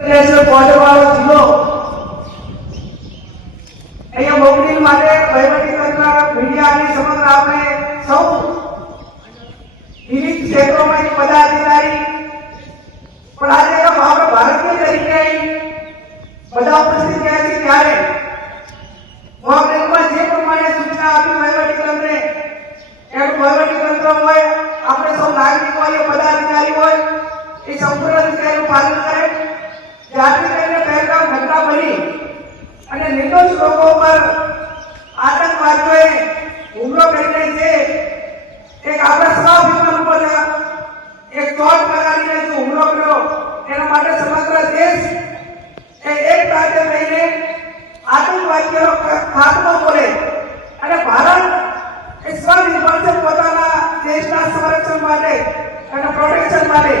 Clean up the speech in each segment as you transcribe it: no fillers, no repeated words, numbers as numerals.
international border વાળો જિલ્લો અહીંયા મોકલી માટે વહીવટી તંત્ર મીડિયા અને સમગ્ર આપણે સૌ વિવિધ ક્ષેત્રોમાં પદાધિકારી પણ આજે આપણે ભારતીય તરીકે બધા ઉપસ્થિત થયા છે ત્યારે મોકલીમાં જે પ્રમાણે સૂચના આપી વહીવટી તંત્રે એનું વહીવટી તંત્ર હોય આપણે સૌ નાગરિકો હોય પદાધિકારી હોય એ સંપૂર્ણ રીતે એનું પાલન કરે જાતિ કરીને પહેલગામ ઘટના બની અને નિર્દોષ લોકો પર આતંકવાદીઓએ હુમલો કરીને જે એક આપણા સ્વાભિમાન ઉપર એક ચોટ લગાડીને જે હુમલો કર્યો એના માટે સમગ્ર દેશ એક સાથે થઈને આતંકવાદીઓનો ખાત્મો કરે અને ભારત એ સ્વનિર્ભર છે પોતાના દેશના સંરક્ષણ માટે અને પ્રોટેક્શન માટે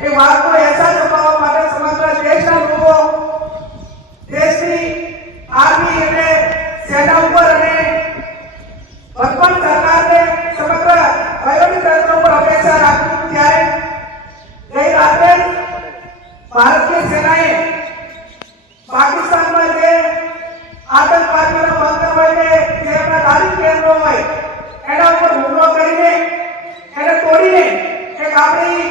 એ વાતનો અહેસાસ અપાવવા માટે સમગ્ર દેશના લોકો દેશની આર્મી અને સેના ઉપર અને વર્તમાન સરકારને સમગ્ર વહીવટી તંત્ર ઉપર અપેક્ષા રાખી ત્યારે ગઈ રાત્રે ભારતીય સેનાએ પાકિસ્તાનમાં જે આતંકવાદીઓનો બંકર હોય જે આપણા તાલીમ કેન્દ્રો હોય એના ઉપર હુમલો કરીને એને તોડીને એક આપણી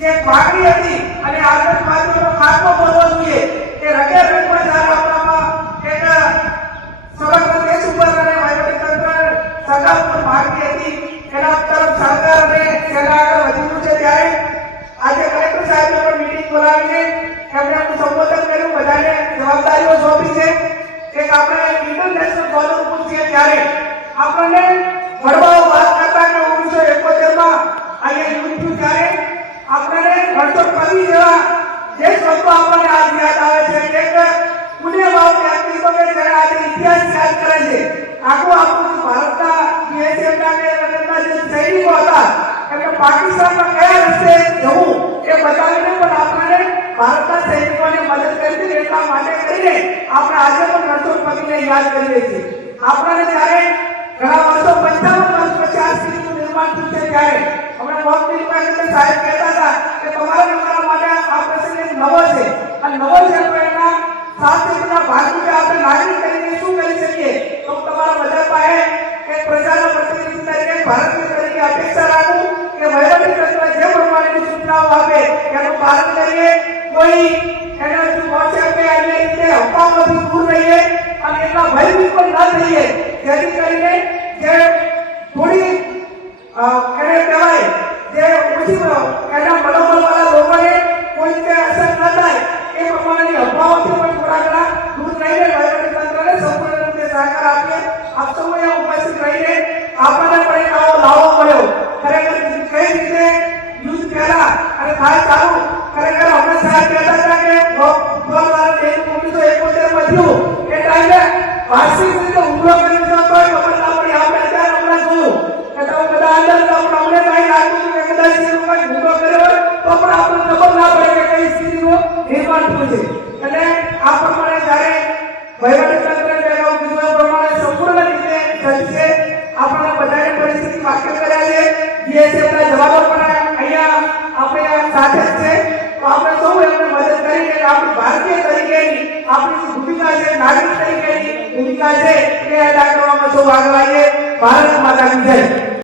જે માગણી હતી અને આતંકવાદીઓનો ખાત્મો કરવો જોઈએ એ રગે રગમાં જાણ આપવામાં એક સમગ્ર દેશ ઉપર અને વહીવટી તંત્ર સરકાર ઉપર માગણી હતી એના તરફ સરકાર અને સેના આગળ વધ્યું છે ત્યારે આજે કલેક્ટર સાહેબે પણ મીટિંગ બોલાવીને એમણે સંબોધન કર્યું બધાને જવાબદારીઓ સોંપી છે એક આપણે ઇન્ટરનેશનલ બોર્ડર ઉપર છીએ ત્યારે આપણને ભરવાઓ વાત કરતા કે 1971 અહીંયા યુદ્ધ થયું ત્યારે આપણને વર્ષો કવિ જેવા દેશભક્તો આપણને આજ યાદ આવે છે એક પુણ્ય ભાવ વ્યક્તિત્વ કે જેને આજે ઇતિહાસ યાદ કરે છે આખું આપણું ભારતના બીએસએફના કે રગતના જે સૈનિકો હતા એમને પાકિસ્તાનમાં કયા રસ્તે જવું એ બતાવીને પણ આપણને ભારતના સૈનિકોને મદદ કરી હતી એટલા માટે કરીને આપણે આજે પણ વર્ષો કવિને યાદ કરીએ છીએ આપણને જ્યારે ઘણા વર્ષો 55 વર્ષ પછી આ સ્થિતિનું નિર્માણ થયું છે ત્યારે હમણાં મોકલીમાં સાહેબ કહેતા હતા કે તમારા અમારા માટે આ પ્રસંગ નવો છે અને નવો છે તો એના સાતના ભાગરૂપે આપણે નાગરિક તરીકે શું કરી શકીએ તો તમારા બધા પાસે એક પ્રજાના પ્રતિનિધિ તરીકે ભારતીય તરીકે અપેક્ષા રાખું કે વહીવટી તંત્ર જે પ્રમાણેની સૂચનાઓ આપે એનું પાલન કરીએ કોઈ એનો વોટ્સએપ કે અન્ય રીતે અફવાઓથી દૂર રહીએ અને એટલા ભયભીત પણ ન થઈએ જેથી કરીને જે થોડી એને કહેવાય જે ઓછી એના મનોબળવાળા લોકોને કોઈ રીતે અસર ન થાય એ પ્રમાણેની અફવાઓથી પણ થોડા ઘણા દૂર રહીને વહીવટી તંત્રને સંપૂર્ણ રીતે સહકાર આપીએ આપ સૌએ ઉપસ્થિત રહીને આપણને પણ એક આવો લાવો મળ્યો ખરેખર કઈ રીતે યુદ્ધ પહેલા અને થાય ચાલુ ખરેખર હમણાં સાહેબ કહેતા હતા કે 1971 માં થયું એ ટાઈમે વાર્ષિક રીતે હુમલો કરી દીધો તો ખબર ના પડી આપણે અત્યારે હમણાં જોયું કે તમે બધા અંદર તો અમને કઈ લાગતું કે કદાચ એ લોકોએ હુમલો કર્યો હોય તો પણ આપણને ખબર ના પડે કે કઈ સ્થિતિનું નિર્માણ થયું છે એટલે આ પ્રમાણે જ્યારે વહીવટી તંત્રને કહેવું કીધું પ્રમાણે સંપૂર્ણ રીતે સજ્જ છે આપણે બધાને પરિસ્થિતિ વાક્ય કર્યા છે બીએસએફના જવાનો પણ અહીંયા આપણે સાથે જ છે તો આપણે સૌ એમને મદદ કરીને આપણી ભારતીય તરીકેની આપણી ભૂમિકા છે નાગરિક તરીકેની ભૂમિકા છે એ અદા કરવામાં સૌ આગળ આવીએ ભારત માતાની જય